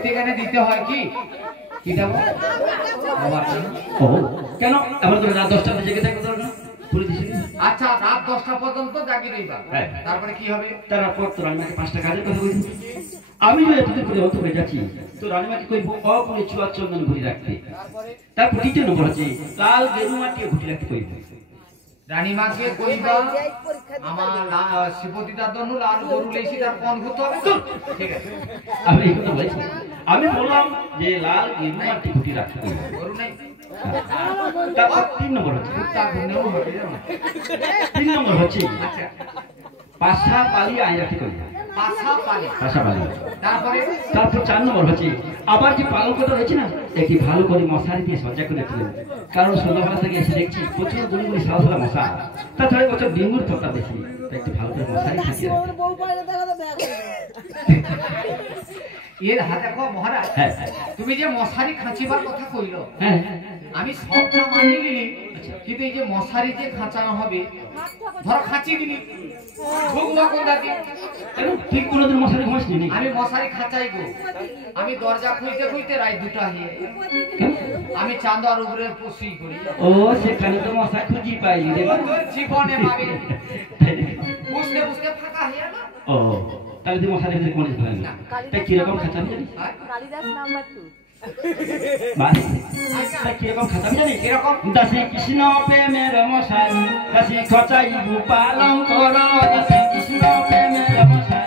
এখানে দিতে হয় কি কি দেব আমার ও কেন আমরা তো রাত 10টা জেগে থাকতে পারবো না বলে দিছি। আচ্ছা রাত 10টা পর্যন্ত জাগি রইবা তারপরে কি হবে? তারপর তো রানীমাকে 5টা কাজের কথা বলি। আমি যে এতদিন করে অত হয়ে যাচ্ছি তো রানীমাকে কইব অপুরে চুয়া চন্দন ঘুরি রাখতে। তারপর দ্বিতীয় নম্বর হচ্ছে লাল গেরু মাটিয়ে ঘুরি রাখতে কইব। রানীমাকে কইবা আমার শিবতীটার জন্য লাল গরু লেছি তার কোন ঘুরতে হবে তো ঠিক আছে। আমি এই কথা বলছি, আমি বললাম যে লাল গেরু মাটি ঘুরি রাখতে কইব। গরু নাই। তারপর 3 নম্বর হচ্ছে তার গুণেও হবে। 3 নম্বর হচ্ছে পাশা পালি আই রাখতে কইব। পাশা পালি তারপর 4 নম্বর হচ্ছে আবার যে পালন কথা রয়েছে না একটি ভালো করে মশারি দিয়ে সজ্জা করে দিলেন, কারণ সন্ধ্যাবেলা থেকে এসে দেখছি প্রচুর গুলি সাদা মশা, তাছাড়া বছর ডেঙ্গুর খতরা বেশি, একটি ভালো করে মশারি খাইয়ে এর হাতে দেখো মহারাজ তুমি যে মশারি খাঁচিবার কথা কইলো আমি সবটা মানি নিলি, কিন্তু এই যে মশারি যে খাঁচানো হবে ধর খাঁচি দিলি ঠিক কোনদিন মশারি ঘষনি আমি মশারি খাঁচাই গো, আমি দরজা খুঁজতে খুঁজতে রাত 2টা হয়ে আমি চাঁদার উপরে পশুই করি। ও সেখানে তো মশা খুঁজি পাইলি রে জীবনে পাবে বুঝতে বুঝতে ফাঁকা হয়ে না। ও তাহলে তুই মশারি ভিতরে কোন দিন না তাই কিরকম খাঁচা জানিস? কালিদাস নাম্বার 2 বাস কিরকম খাঁচা জানিস? কিরকম দাসী কৃষ্ণ প্রেমের মশারি দাসী খচাই পালন কর, দাসী কৃষ্ণ প্রেমের মশারি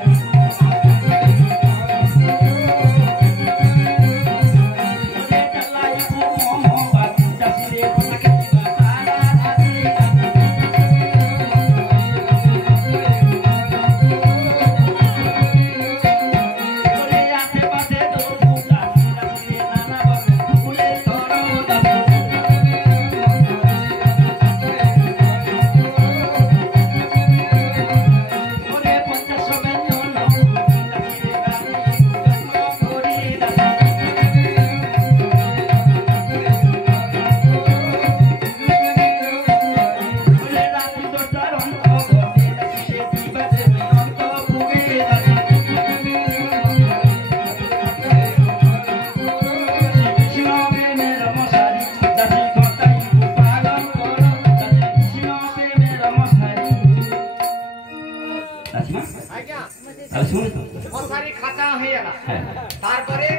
তারপরে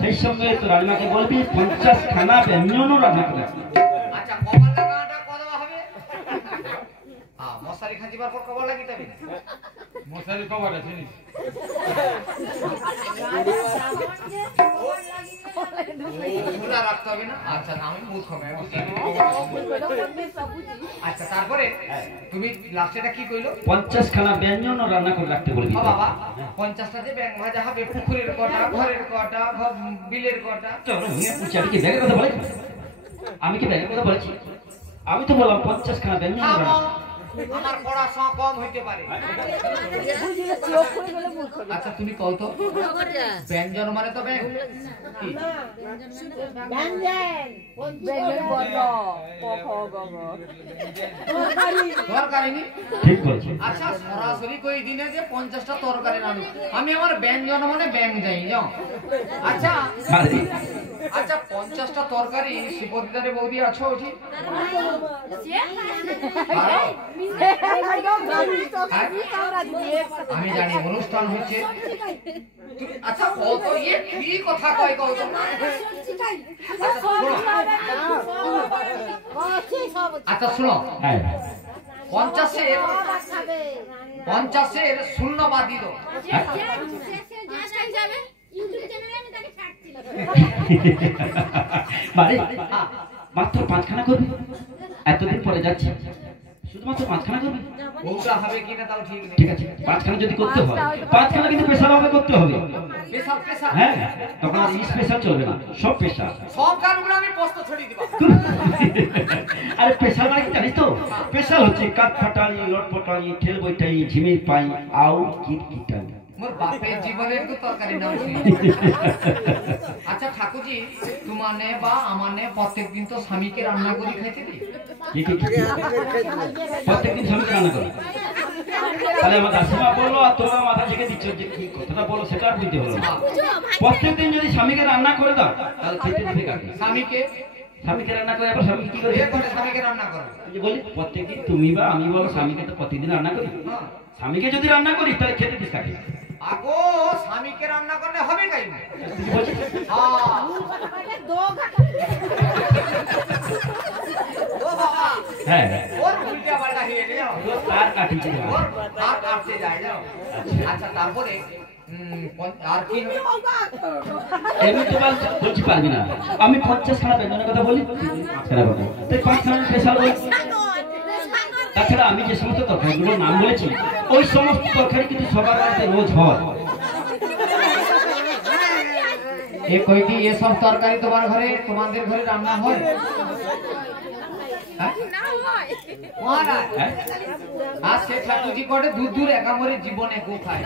সেই সঙ্গে তো রান্নাকে বলবি 50 খানা ব্যঞ্জন রান্না করে। আচ্ছা কবার লাগাটা কদবা হবে? মশারি খাঁচিবার পর কবার লাগি তবে মশারি কবার আছে নি খোলা রাখতে হবে না। আচ্ছা আমি মুখ হবে। আচ্ছা তারপরে তুমি লাস্টেটা কি কইলো? 50 খানা ব্যঞ্জন রান্না করে রাখতে বলবি। বাবা 50টা যে ব্যাং ভাজা হবে, পুকুরের কটা, ঘরের কটা, বিলের কটা। চলো আমি কি ব্যাগের কথা বলেছি? আমি কি ব্যাগের কথা বলেছি? আমি তো বললাম 50 খানা ব্যঞ্জন রান্না। আমার পড়াশোনা কম হইতে পারে। আচ্ছা তুমি কও তো ব্যঞ্জন মানে তো ব্যাং কি? তরকারি নি? ঠিক বলছো। আচ্ছা সরাসরি কই দিনে যে 50টা তরকারি রান্না, আমি আমার ব্যঞ্জন মানে ব্যাং যাই যাও। আচ্ছা আচ্ছা 50টা তরকারি শিবদারে বৌদি আছো ঠিক? আমি জানি অনুষ্ঠান হচ্ছে। আচ্ছা কত ইয়ে কি কথা কয় কত? আচ্ছা শুনো 50-এর শূন্যবাদ দিল। মাত্র 5 খানা করবি? এতদিন পরে যাচ্ছি শুধুমাত্র 5 খানা করবি? ওটা হবে কিনা তাও ঠিক নেই। ঠিক আছে 5 খানা যদি করতে হয় 5 খানা কিন্তু স্পেশাল ভাবে করতে হবে। স্পেশাল হ্যাঁ তখন আর স্পেশাল চলবে না, সব স্পেশাল। সব কারণে আমি প্রশ্ন ছড়িয়ে দিব। আরে স্পেশাল মানে কি জানিস তো? স্পেশাল হচ্ছে কাঠ ফাটালি, লট ফটালি, ঠেল বইটাই, ঝিমির পাই, আউ কিটকিটাই। মোর বাপের জীবনের তো তরকারি নাম শুনি। আচ্ছা ঠাকুরজি তোমানে বা আমানে প্রত্যেকদিন তো স্বামীকে রান্না করে খাইতে দিই। প্রত্যেকদিন স্বামীকে রান্না করো? তাহলে আমার দাসিমা বললো আর তোমরা মাথা ঝেঁকে দিচ্ছ যে কি কথাটা বলো সেটা আর বুঝতে হলো না। প্রত্যেকদিন যদি স্বামীকে রান্না করে দাও তাহলে খেতে দিবে কাকে? স্বামীকে রান্না করে আবার স্বামী কি করে? স্বামীকে রান্না করো বলি প্রত্যেকদিন তুমি বা আমি বলো স্বামীকে তো প্রতিদিন রান্না করি। স্বামীকে যদি রান্না করিস তাহলে খেতে দিস কাকে? আগো স্বামীকে রান্না করলে হবে তাই না? হ্যাঁ ওর উল্টা পাল্টা হয়ে যাও, তার কাটিছে ওর আর কাটতে যায় যাও। আচ্ছা তারপরে আর কি হবে? এমনি তো বলছি পারবি না। আমি 50 খানা বেতনের কথা বলি, 5 খানা স্পেশাল বলি। তাছাড়া আমি যে সমস্ত তরকারিগুলোর নাম বলেছি ওই সমস্ত তরকারি কিন্তু সবার বাড়িতে রোজ হয়। এই কয়টি এসব তরকারি তোমার ঘরে তোমাদের ঘরে রান্না হয়? আর সে ঠাকুরজি করে দূর একামরে জীবনে গো খায়।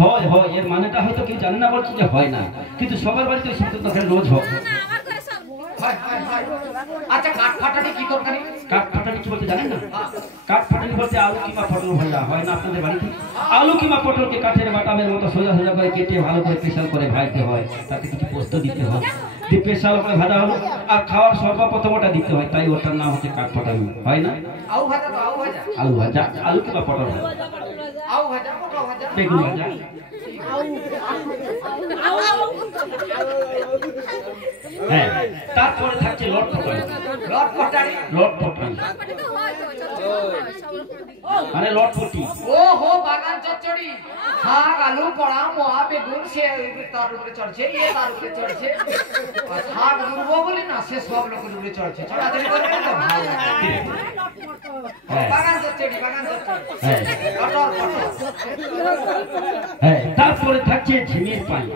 হয় হয় এর মানেটা হয়তো কেউ জানে না বলছি যে হয় না, কিন্তু সবার বাড়িতে ওই সমস্ত তরকারি রোজ হয়। আচ্ছা কাঠফাটানি কি তরকারি? কাঠফাটানি কি বলতে জানেন না? কাঠফাটানি বলতে আলু কিংবা পটল ভাজা হয় না আপনাদের বাড়িতে? আলু কিংবা পটলকে কাঠের বাটামের মতো সোজা সোজা করে কেটে ভালো করে স্পেশাল করে ভাজতে হয়, তাতে কিছু পোস্ত দিতে হয়, দিয়ে স্পেশাল করে ভাজা হলো আর খাওয়ার সর্বপ্রথম ওটা দিতে হয়, তাই ওটার নাম হচ্ছে কাঠফাটানি। হয় না? আলু ভাজা তো আলু ভাজা, আলু ভাজা, আলু কিংবা পটল ভাজা, আলু ভাজা, পটল ভাজা, বেগুন ভাজা। হ্যাঁ তারপরে থাকছে লটপটানি। লটপটানি মানে লটপটি। ও হো বাগান চচ্চড়ি, শাক আলু পড়া মোয়া বেগুন সে তার উপরে চড়ছে, এ তার উপরে চড়ছে, আর শাক দুর্বো বলি না সে সব লোকের উপরে চড়ছে, চড়াচড়ি করে তো ভালো লাগে। বাগান চচ্চড়ি, বাগান চচ্চড়ি, লটর পটর। হ্যাঁ তারপরে থাকছে ঝিমের পাই।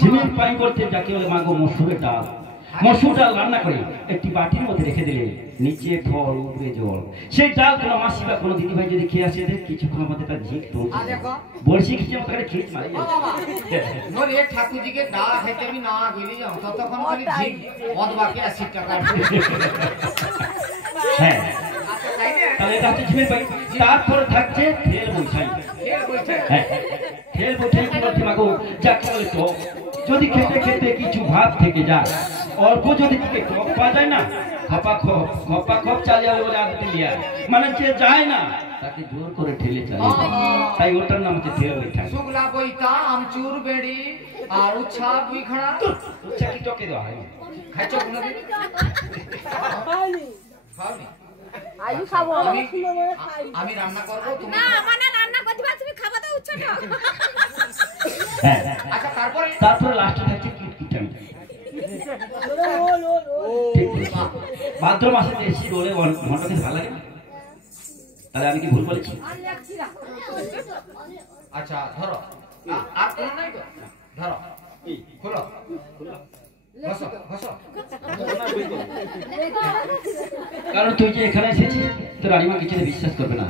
ঝিমের পাই করতে যাকে বলে মাগো মসুরের ডাল। মসুর ডাল রান্না করে একটি বাটির মধ্যে রেখে দিলে নিচে ফল উপরে জল। সেই ডাল কোনো মাসি বা কোনো দিদিভাই যদি খেয়ে আসে কিছুক্ষণের মধ্যে তার ঝিঁক বলছি কিছু মতো করে খিচ মারি। ঠাকুরজিকে ডাল খেতে আমি না গেলে যাও ততক্ষণ খালি ঝিঁক অদবাকে 80 টাকা। হ্যাঁ তাহলে এটা হচ্ছে ঝিমের পাই। তারপরে থাকছে তেল বৈঠাই। হ্যাঁ তেল বৈঠাই কি বলছে মাগো যাকে বলে টক। যদি খেতে খেতে কিছু ভাত থেকে যায় অল্প যদি থেকে টক পাওয়া যায় না খপা খপ চালিয়ে বলে আনতে লিয়া মানে যে যায় না তাকে জোর করে ঠেলে চালিয়ে তাই ওটার নাম হচ্ছে তেল বৈঠাই। শুকলা বইতা আমচুর বেড়ি আর উচ্ছা বুইখাড়া। উচ্ছা কি টকে দেওয়া হয়? খাইছো কোনদিন? খাওনি? আইু খাবো আমি রান্না করব তুমি না মানে রান্না করতে পারছ তুমি খাবা তো উচ্ছটা। হ্যাঁ আচ্ছা তারপরে লাস্টে থাকছে কিটকিটানি। ভাদ্র মাসে দেশি রোলে ঘন্টা খেতে ভালো লাগে না? তাহলে আমি কি ভুল বলেছি? আচ্ছা ধরো আর কোন নাই তো ধরো খোলো বসো বসো। কারণ তুই যে এখানে এসেছিস তোর রানীমা কিছু বিশ্বাস করবে না,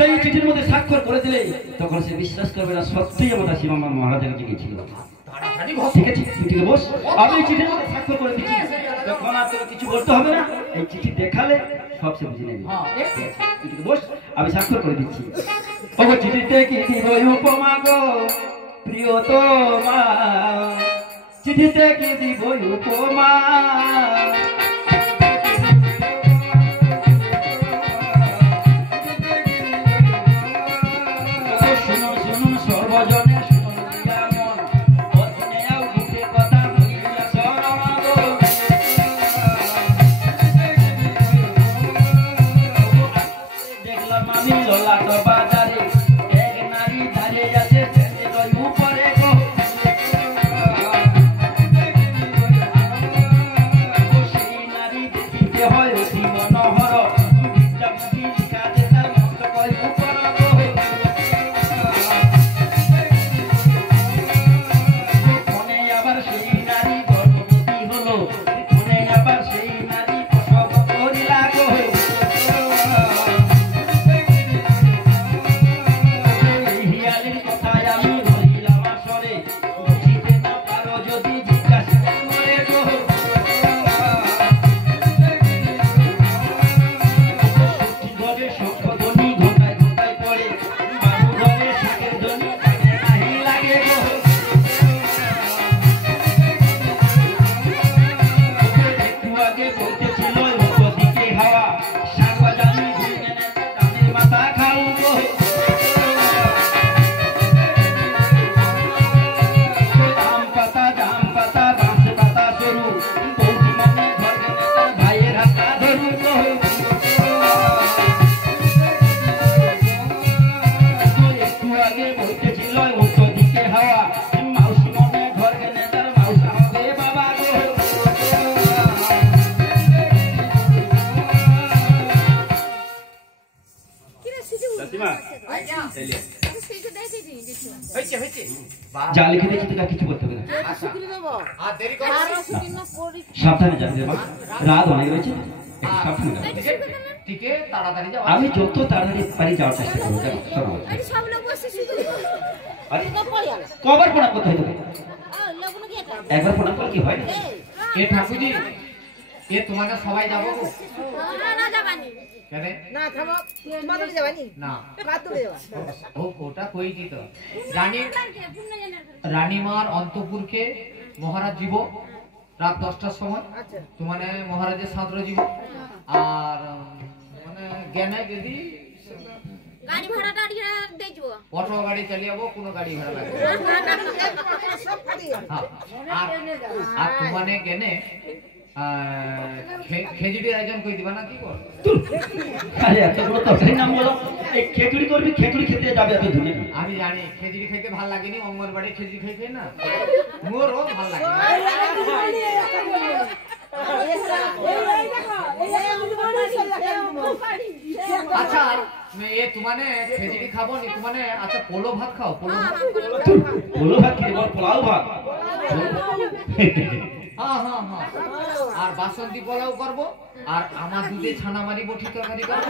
তাই এই চিঠির মধ্যে স্বাক্ষর করে দিলে তখন সে বিশ্বাস করবে না সত্যিই আমাদের সীমা মহারাজার কাছে গিয়েছিল। ঠিক আছে চিঠিতে বস, আমি এই চিঠির মধ্যে স্বাক্ষর করে দিচ্ছি, তখন আর তোকে কিছু বলতে হবে না, এই চিঠি দেখালে সব সে বুঝে নেবে। চিঠিতে বস, আমি স্বাক্ষর করে দিচ্ছি। ওগো চিঠিতে কি দিব উপমা গো প্রিয়তমা, চিঠিতে কি দিব উপমা, শুনুন শুনুন সর্বজনে শুনুন দিয়া মন, অজ্ঞেয়াও বুকে কথা বলিয়া শরমাগো। দেখলাম আমি ললাট বাজারে এক নারী দাঁড়িয়ে আছে সেজে উপরে গো, সেই যা লিখে দিয়েছি তোকে আর কিছু করতে হবে না। আচ্ছা আর দেরি করো সাবধানে যাবি রে মা, রাত অনেক রয়েছে, একটু সাবধানে যাবি। টিকে তাড়াতাড়ি যাও। আমি যত তাড়াতাড়ি পারি যাওয়ার চেষ্টা করবো। যাও, শোনো আরে সব লোক বসে শুধু আরে তো পড়ে গেল কবার প্রণাম করতে হয় তোকে? লোক নাকি এটা একবার প্রণাম করলে কি হয় না? এ ঠাকুরজি এ তোমাদের সবাই যাবো গো? না যাবানি কেন না থামো তোমাদের যাবানি না কাতুরে যাবা ও ওটা কইছি তো রানীমার অন্তপুরকে মহারাজ জীব রাত 10টার সময় আচ্ছা তোমানে মহারাজের ছাত্র জীব আর মানে জ্ঞানে যদি গাড়ি ভাড়াটা দিয়ে দিব অটো গাড়ি চালিয়ে যাবো, কোনো গাড়ি ভাড়া লাগবে সব করে হ্যাঁ আর তোমানে জ্ঞানে খেজুরির আয়োজন করে দিবা না কি কর? আরে এত বড় তরকারি নাম বলো, এই খেচুড়ি করবি, খেচুড়ি খেতে যাবে এত দূরে। আমি জানি খেজুরি খাইতে ভাল লাগেনি, অঙ্গনবাড়ি খেজুরি খাইতে না মোরও ভাল লাগে। আচ্ছা এ তোমানে খেজুরি খাবো নি তোমানে? আচ্ছা পোলো ভাত খাও, পোলো ভাত। পোলো ভাত খেয়ে বল, পোলাও ভাত। হ্যাঁ হ্যাঁ হ্যাঁ আর বাসন্তী পোলাও করবো আর আমার দুধে ছানা মারি বটি তরকারি করবো।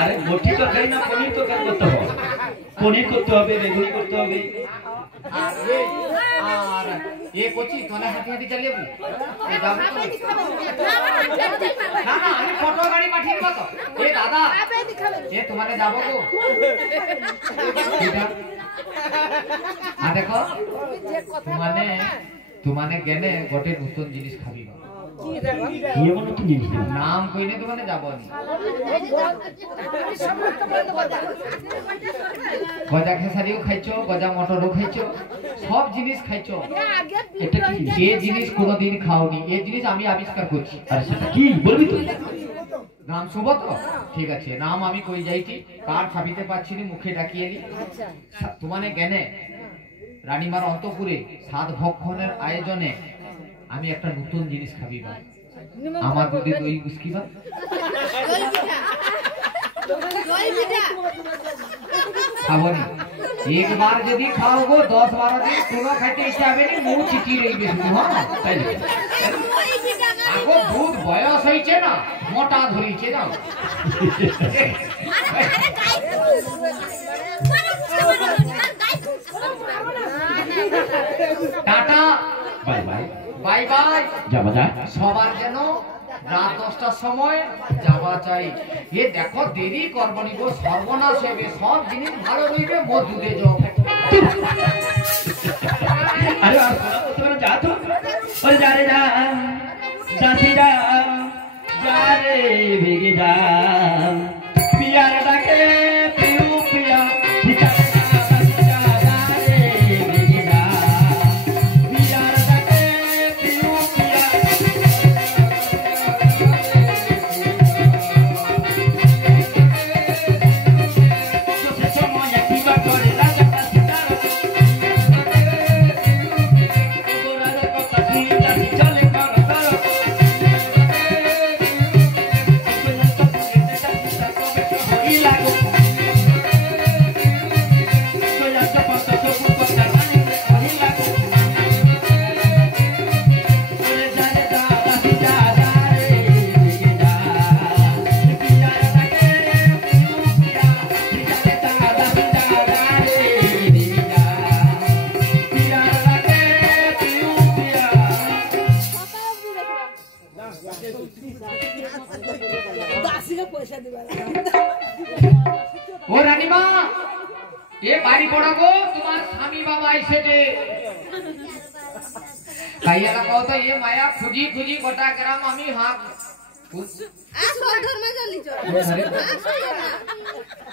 আরে বটি তরকারি না, পনির তরকারি করতে হবে। পনির করতে হবে, বেগুনি করতে হবে। আর এ করছি তোনে হাঁটি হাঁটি চালিয়ে যাবো। না না আমি ফটো গাড়ি পাঠিয়ে দেবো তো। এ দাদা এ তোমাকে যাবো গো। দেখো মানে তোমানে গেলে গোটে নতুন জিনিস খাবি কি এমন নতুন জিনিস? নাম কইলে তোমানে যাবো নি। গজা খেসারিও খাইছো, গজা মটরও খাইছো, সব জিনিস খাইছো। এটা কি? যে জিনিস কোনোদিন খাওনি এ জিনিস আমি আবিষ্কার করছি। আরে সেটা কি বলবি তুই? নাম শুভ তো ঠিক আছে, নাম আমি কই যাইছি কার ছাপিতে পাচ্ছি নি, মুখে ডাকিয়ে নি। তোমানে জ্ঞানে রানীমার অন্তপুরে সাত ভক্ষণের আয়োজনে আমি একটা নতুন জিনিস খাবিবা। আমার দুধে দই উস্কিবা। খাবনি একবার যদি খাও গো 10-12 দিন কোনো খাইতে ইচ্ছা হবে না, মুখ চিটি রইবে শুধু। হ্যাঁ তাই আগো দুধ বয়স হয়েছে না, মোটা ধরিছে না। Tata bye bye bye bye. যাবা যা। সবার যেন রাত 10টার সময় যাওয়া চাই। এ দেখো দেরি করবনি গো, সর্বনাশ হবে, সব জিনিস ভালো রইবে, মোর দুধে যাও। আরে আর তোরা যা তো, ওই যা রে যা, যাসি যা, যা রে ভেগে যা, পিয়ার ডাকে পিউ পিয়া, যা যা রে ভেগে যা, পিয়ার ডাকে পিউ পিয়া। সময় কিবা করে রাজা সিতারা চলে কর ও রানীমা এ বাড়ি পড়া গো, তোমার স্বামী বাবা এসেছে। কাইয়ালা কও তো এ মায়া খুঁজি খুঁজি গোটা গ্রাম আমি হাঁক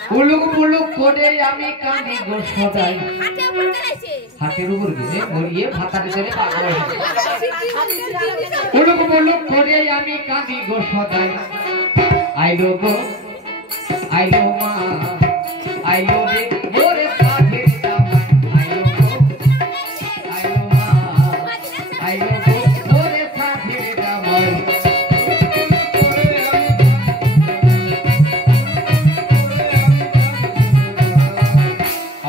পুলুক পুলুক করে আমি কাঁদি গো সদাই। হাতের উপর গিয়ে মরিয়ে ভাতারে চলে পাগল। পুলুক পুলুক করে আমি কাঁদি গো সদাই। আইলো গো আইলো মা আইলো রে ওরে কাঠের জামাই। আইলো গো আইলো মা আইলো গো ওরে কাঠের জামাই।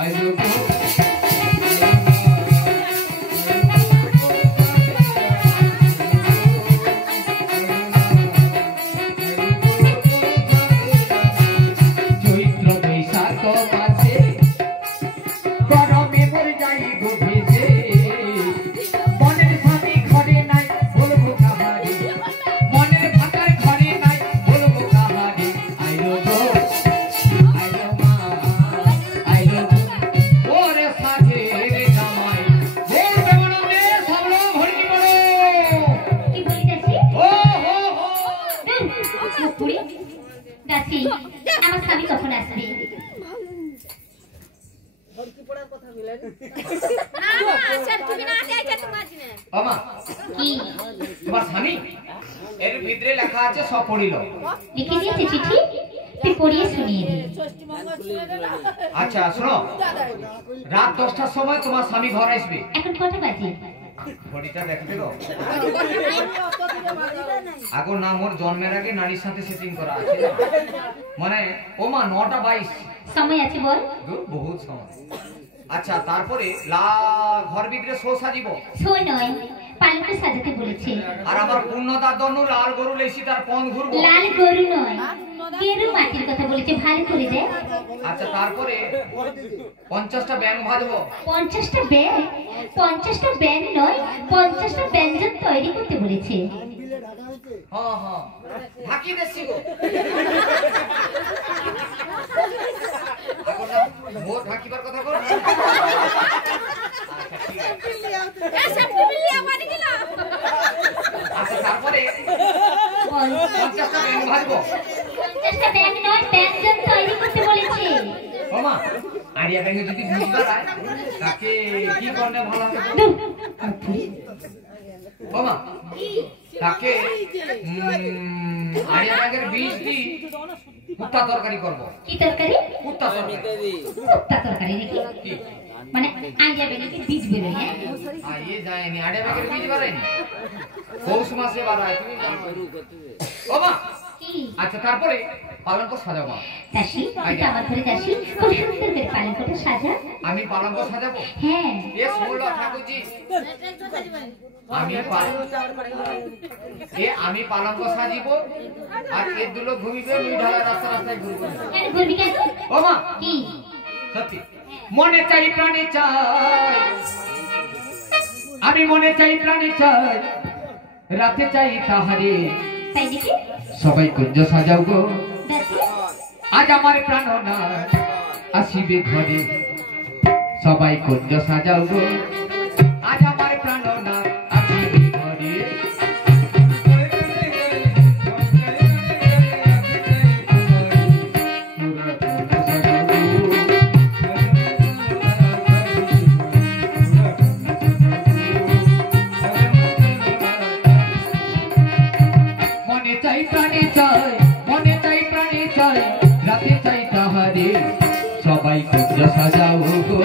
আইলো গো পড়ার কথা বলেন না না স্যার তুমি না আইছে তোমার জিনে ওমা কি তোমার স্বামী এর ভিতরে লেখা আছে সব পড়িল লিখে দিয়েছে চিঠি তুই পড়িয়ে শুনিয়ে দে আচ্ছা শোনো রাত 10টার সময় তোমার স্বামী ঘর আসবে এখন কটা বাজে ঘড়িটা দেখতে গো আগো না মোর জন্মের আগে নারীর সাথে সেটিং করা আছে মানে ওমা 9:22 সময় আছে বল দূর বহুত সময় আচ্ছা তারপরে ঘর ভিতরে শো সাজিব শোন নয় পালকে সাজাতে বলেছে আর আমার পূর্ণতার জন্য লাল গরু লেসি তার পন ঘুরবো লাল গরু নয় গেরু মাটির কথা বলেছে ভালো করে দে আচ্ছা তারপরে 50টা ব্যাঙ ভাজবো 50টা ব্যাঙ নয় 50টা ব্যঞ্জন তৈরি করতে বলেছে হ্যাঁ হ্যাঁ ঢাকি দেছি গো এখন না মোর ঢাকিবার কথা বল আচ্ছা ঠিক আছে এ স্যার তুমি লিয়া পানি গেল আচ্ছা তারপরে বল 50টা ব্যাঙ ভাজবো 50টা ব্যাঙ নয় ব্যঞ্জন তৈরি করতে বলেছে ওমা আড়িয়া ব্যাঙে যদি বুঝবার হয় তাকে কি করলে ভালো হবে ধুর, ওমা তাকে আড়িয়া ব্যাঙের বীজ দি কুত্তা তরকারি করব কি তরকারি কুত্তা তরকারি কুত্তা তরকারি নাকি কি মানে আইডিয়া বেরিয়ে বীজ বেরোয় হ্যাঁ ये जाएनी आड़े बैगेर बीज बारायनी পৌষ মাসে বারায় তুমি জানো ওমা কি আচ্ছা তারপরে পালঙ্ক সাজাবো দাসী তুই আমার ঘরে দাসী খুব সুন্দর করে পালঙ্কটা সাজা আমি পালঙ্ক সাজাবো হ্যাঁ এ শুনলো ঠাকুরজি আমি পালঙ্ক সাজিব আর এ দুলো ঘুমিবে মুই ঢালা রাস্তা রাস্তায় ঘুরবো কেন ঘুরবি কেন ওমা কি সত্যি মনে চাই প্রাণে চাই আমি মনে চাই প্রাণে চাই রাতে চাই তাহারে তাই নাকি সবাই কুঞ্জ সাজাও গো দাসী আজ আমার প্রাণনাথ আসিবে ঘরে সবাই কুঞ্জ সাজাও গো আজ আমার প্রাণনাথ আসিবে ঘরে মনে চাই প্রাণে চাই মনে চাই প্রাণে চাই রাতে চাই তাহারে সবাই কুঞ্জ সাজাও গো